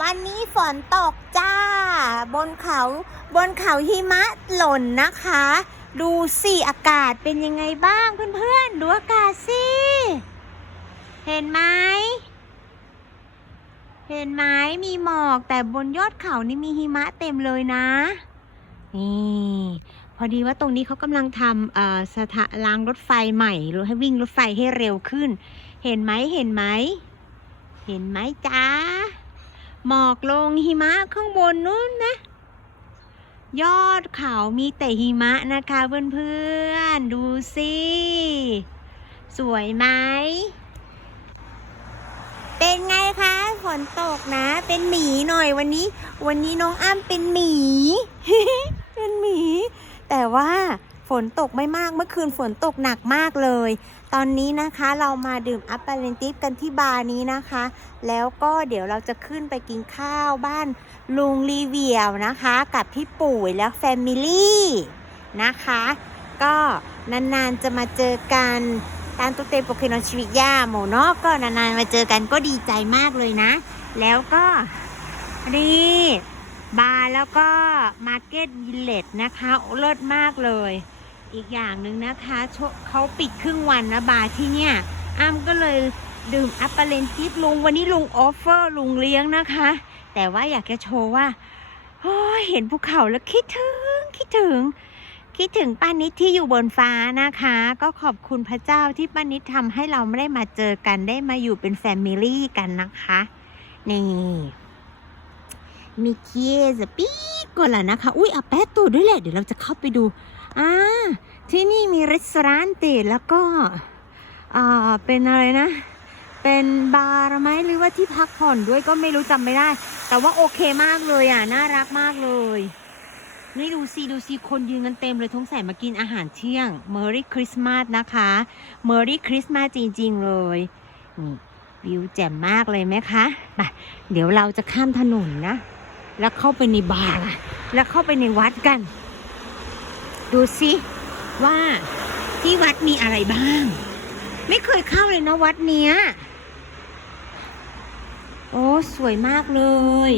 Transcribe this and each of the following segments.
วันนี้ฝนตกจ้า บนเขาบนเขาหิมะหล่นนะคะ ดูสิอากาศเป็นยังไงบ้างเพื่อนๆ ดูอากาศสิ เห็นไหมเห็นไหมมีหมอกแต่บนยอดเขานี่มีหิมะเต็มเลยนะ นี่พอดีว่าตรงนี้เขากำลังทำเอ่อสถารางรถไฟใหม่รือให้วิ่งรถไฟให้เร็วขึ้น เห็นไหมเห็นไหม เห็นไหมจ้า หมอกลงหิมะข้างบนนู้นนะ ยอดเขามีแต่หิมะนะคะเพื่อนๆ ดูสิ สวยไหม เป็นไงคะฝนตกนะ เป็นหมีหน่อยวันนี้ วันนี้น้องอ้ำเป็นหมี เป็นหมี แต่ว่า ฝนตกไม่มากเมื่อคืนฝนตกหนักมากเลย ตอนนี้นะคะเรามาดื่มอัปเปอร์เลนติฟกันที่บาร์นี้นะคะ แล้วก็เดี๋ยวเราจะขึ้นไปกินข้าวบ้านลุงรีเวียวนะคะ กับพี่ปุ๋ยและแฟมิลี่นะคะ ก็นานๆจะมาเจอกันตามตุเตโปเกนอนชีวิตย่าโมเนาะก็นานๆมาเจอกันก็ดีใจมากเลยนะ แล้วก็นี่บาร์แล้วก็มาร์เก็ตวิลเลจนะคะเลิศมากเลย อีกอย่างหนึ่งนะคะเขาปิดครึ่งวันนะบาร์ที่เนี่ย อ้ำก็เลยดื่มอัปเปอร์เลนทิปลุงวันนี้ลุงออฟเฟอร์ลุงเลี้ยงนะคะ แต่ว่าอยากจะโชว์ว่าเห็นภูเขาแล้วคิดถึงคิดถึง คิดถึงป้านิดที่อยู่บนฟ้านะคะ ก็ขอบคุณพระเจ้าที่ป้านิดทำให้เราไม่ได้มาเจอกันได้มาอยู่เป็นแฟมิลี่กันนะคะ นี่มีเคียสปีกก่อนละนะคะ อุ้ยอาแปะตัวด้วยแหละ เดี๋ยวเราจะเข้าไปดู อ่าที่นี่มีร้านเตดแล้วก็อ่าเป็นอะไรนะ เป็นบาร์ไหมหรือว่าที่พักผ่อนด้วยก็ไม่รู้จำไม่ได้ แต่ว่าโอเคมากเลยอะ น่ารักมากเลยนี่ดูสิดูสิคนยืนกันเต็มเลยท้องใส่มากินอาหารเที่ยง Merry Christmas นะคะ Merry Christmas จริง ๆ เลยนี่วิวแจ่มมากเลยไหมคะไปเดี๋ยวเราจะข้ามถนนนะ แล้วเข้าไปในบาร์แล้วเข้าไปในวัดกัน ดูสิว่าที่วัดมีอะไรบ้าง ไม่เคยเข้าเลยนะวัดเนี้ย โอ้สวยมากเลย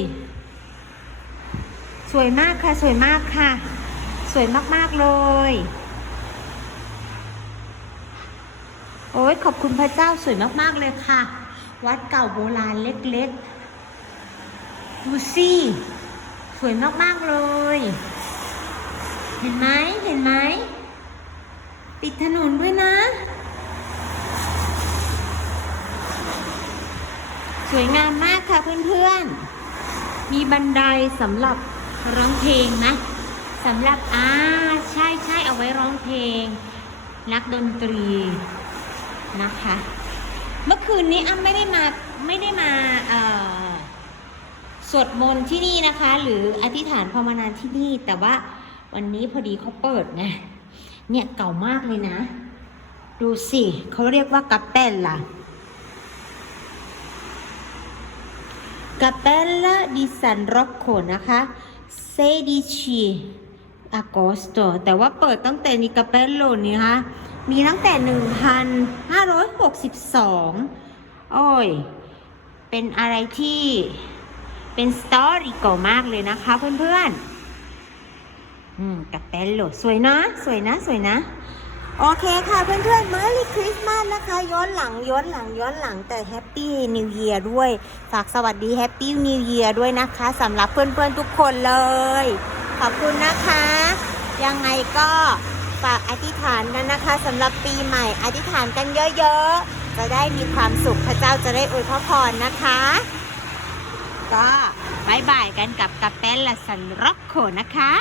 สวยมากค่ะ สวยมากค่ะ สวยมาก ๆ เลย โอ้ยขอบคุณพระเจ้าสวยมาก ๆ เลยค่ะ วัดเก่าโบราณเล็ก ๆ ดูสิสวยมาก ๆ เลย เห็นไหมเห็นไหม ปิดถนนด้วยนะ สวยงามมากค่ะเพื่อนๆ มีบันไดสำหรับร้องเพลงนะสำหรับอ่าใช่ใช่เอาไว้ร้องเพลง นักดนตรีนะคะ เมื่อคืนนี้อ้ำไม่ได้มาไม่ได้มาเอ่อสวดมนต์ที่นี่นะคะ หรืออธิษฐานภาวนาที่นี่แต่ว่า วันนี้พอดีเขาเปิดไง เนี่ยเก่ามากเลยนะ ดูสิเขาเรียกว่ากัปเปลล่ะกาเปลล di San Rocco นะคะ16 agosto แต่ว่าเปิดตั้งแต่นิกาเปลโลนี่คะมีตั้งแต่ 1562 โอ้ย เป็นอะไรที่เป็นสตอรี่เก่ามากเลยนะคะเพื่อนๆ อืมกาเปลโลสวยนะ สวยนะ สวยนะ โอเคค่ะเพื่อนๆ Merry Christmas นะคะ ย้อนหลังย้อนหลังย้อนหลังแต่ Happy New Year ด้วย ฝากสวัสดี Happy New Year ด้วยนะคะสำหรับเพื่อนๆทุกคนเลย ขอบคุณนะคะ ยังไงก็ฝากอธิษฐานกันนะคะสำหรับปีใหม่อธิษฐานกันเยอะๆ จะได้มีความสุขพระเจ้าจะได้อวยพระพรนะคะ ก็บายบายกันกับกาเปลละสันร็อกโคนะคะ